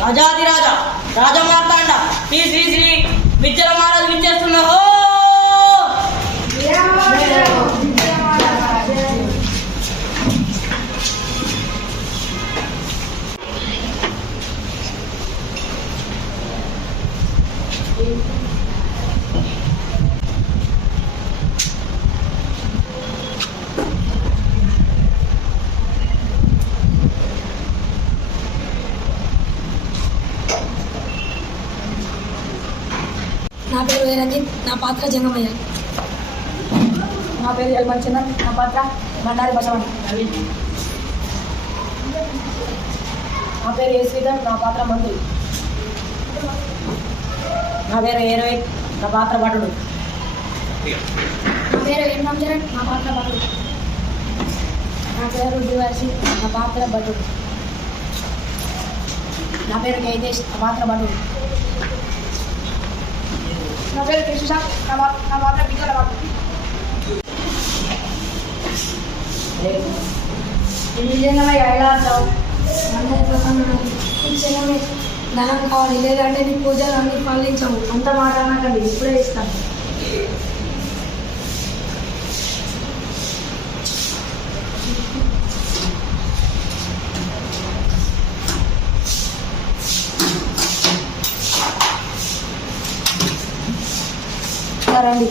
రాజాదిరాజ రాజమార్తాండ శ్రీ శ్రీ. శ్రీ. విద్యల మహారాజు విచ్చేస్తున్నారు నా పేరు ఏ రంజిత్ నా పాత్ర జంగమయ్య. నా పేరు ఎల్మంచందన్ నా పాత్ర బండారి బసవన్. నా పేరు ఏ శ్రీధర్ నా పాత్ర మందు నా పేరు ఏరవై నా పాత్ర భటుడు. నా పేరు ఎం రామచరణ్ నా పాత్ర భటుడు. నా పేరు దివాసి నా పాత్ర భటుడు. నా పేరు జయదేశ్ నా పాత్ర బండు నా పేరు కృష్ణ నా పా- నా పాత్ర పిల్లల పాత్ర నిజంగా ఎలా అంటావు అందరి ధనం కావాలి లేదంటే నీ పూజలు అన్ని ఫలించవు అంత మాట అనకండి ఇప్పుడే ఇస్తాను రండి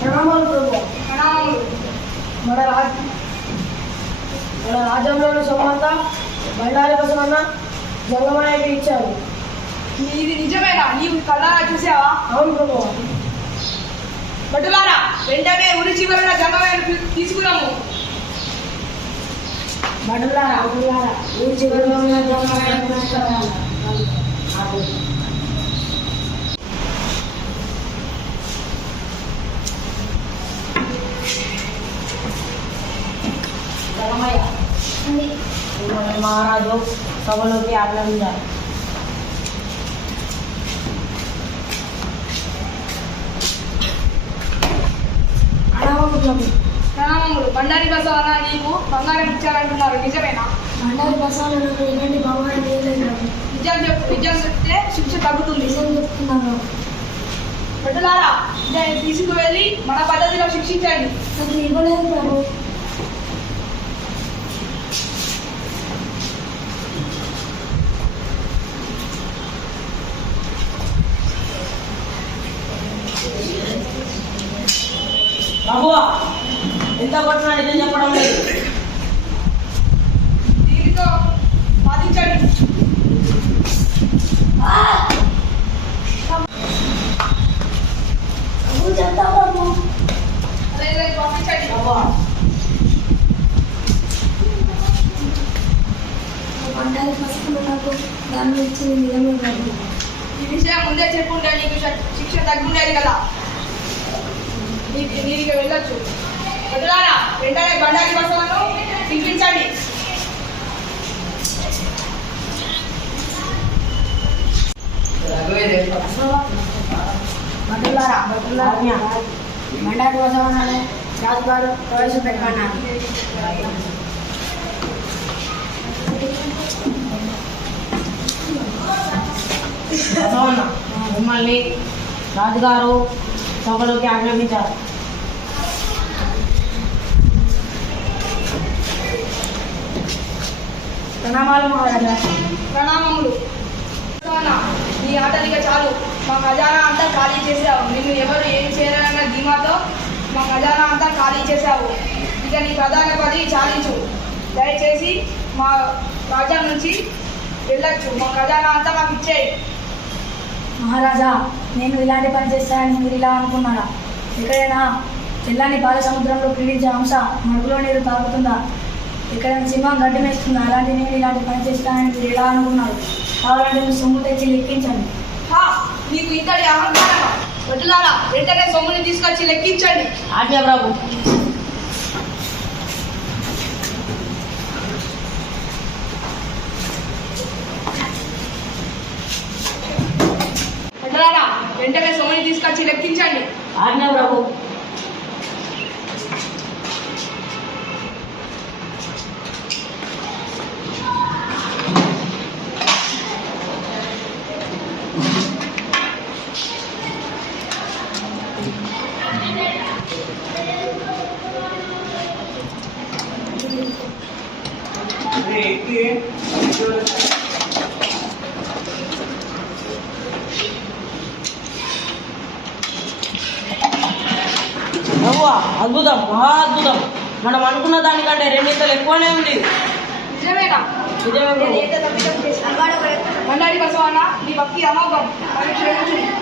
ప్రణామాలు ప్రభు. మన రాజ్ మన రాజ్యంలోని సొమ్మంతా బండారి బసవన్న జంగమాయకి ఇచ్చారు. ఇది నిజమేనా నీవు కళ్ళారా చూసావా? అవును ప్రభు. భటులారా వెంటనే ఉరి చివరన జంగమైన తీసుకున్నాము బడులారా ఊరి చివరిలో ఉన్న జంగమాయకి తీసుకురావాలి. జగమయ్య మిమ్మల్ని మహారాజు సభలోకి ఆజ్ఞాపించారు ప్రణామములు. బండారి బసవన నీకు బంగారం ఇచ్చారంటున్నారు. నిజమేనా? ఎలాంటి భావన లేదు ప్రభు నిజం చెప్పు నిజం చెప్తే శిక్ష తగ్గుతుంది. నిజం చెప్తున్నాను. దాన్ని తీసుకువెళ్ళి మన పద్ధతిలో శిక్షించండి. నాకు ఇవ్వలేదు ప్రభు ప్రభువా ఎంత కొట్టినా నిజం చెప్పడం లేదు. దీనితో బాధించండి ప్రభు చెప్తా ప్రభు అదే పంపించండి ప్రభువా బండారి బసాలు నాకు దాన్ని ఇచ్చింది నిజమే ప్రభు ఈ విషయం ముందే చెప్పుంటే నీకు శ- శిక్ష తగ్గుండేది కదా నీకు నీకు వెళ్ళొచ్చు భటులారా వెంటనే బండారి బసవను పిలిపించండి బడులారా బడులారా బండారి బసవన్న రాజుగారు ప్రవేశపెట్టమన్నారు మిమ్మల్ని రాజుగారు సభలోకి ఆజ్ఞాపించారు ప్రణామాలు మహారాజా. ప్రణామములు. నీ ఆటలిక చాలు. మా ఖజానా అంతా ఖాళీ చేసావు నిన్ను ఎవరు ఏం చేయాలన్న ధీమాతో మా ఖజానా అంతా ఖాళీ చేశావు. ఇక నీ ప్రధాన పదవి చాలించు. దయచేసి మా రాజ్యం నుంచి వెళ్ళొచ్చు. మా ఖజానా అంతా మాకు ఇచ్చేయి. మహారాజా నేను ఇలాంటి పని చేస్తానని మీరు ఇలా అనుకున్నారా? ఎక్కడైనా తెల్లని బాల సముద్రంలో క్రీడించే అంశ మడుగులో నీరు తాగుతుందా ఎక్కడైనా సింహం గడ్డి మేస్తుందా అలాంటి నేను ఇలాంటి పని చేస్తానని మీరు ఎలా అనుకున్నారు? కావాలంటే మీరు సొమ్ము తెచ్చి లెక్కించండి. హా, నీకు ఇంతటి అహంకారమా? వడ్లారా వెంటనే సొమ్ముని తీసుకొచ్చి లెక్కించండి. ఆజ్ఞ ప్రభు వడ్లారా వెంటనే సొమ్ముని తీసుకొచ్చి లెక్కించండి. ఆజ్ఞ ప్రభు నవ్వా అద్భుతం మహా అద్భుతం. మనం అనుకున్న దానికంటే రెండింతలు ఎక్కువనే ఉంది. నిజమేనా? నిజమే. ఏంటో నీ భక్తి అమోఘం.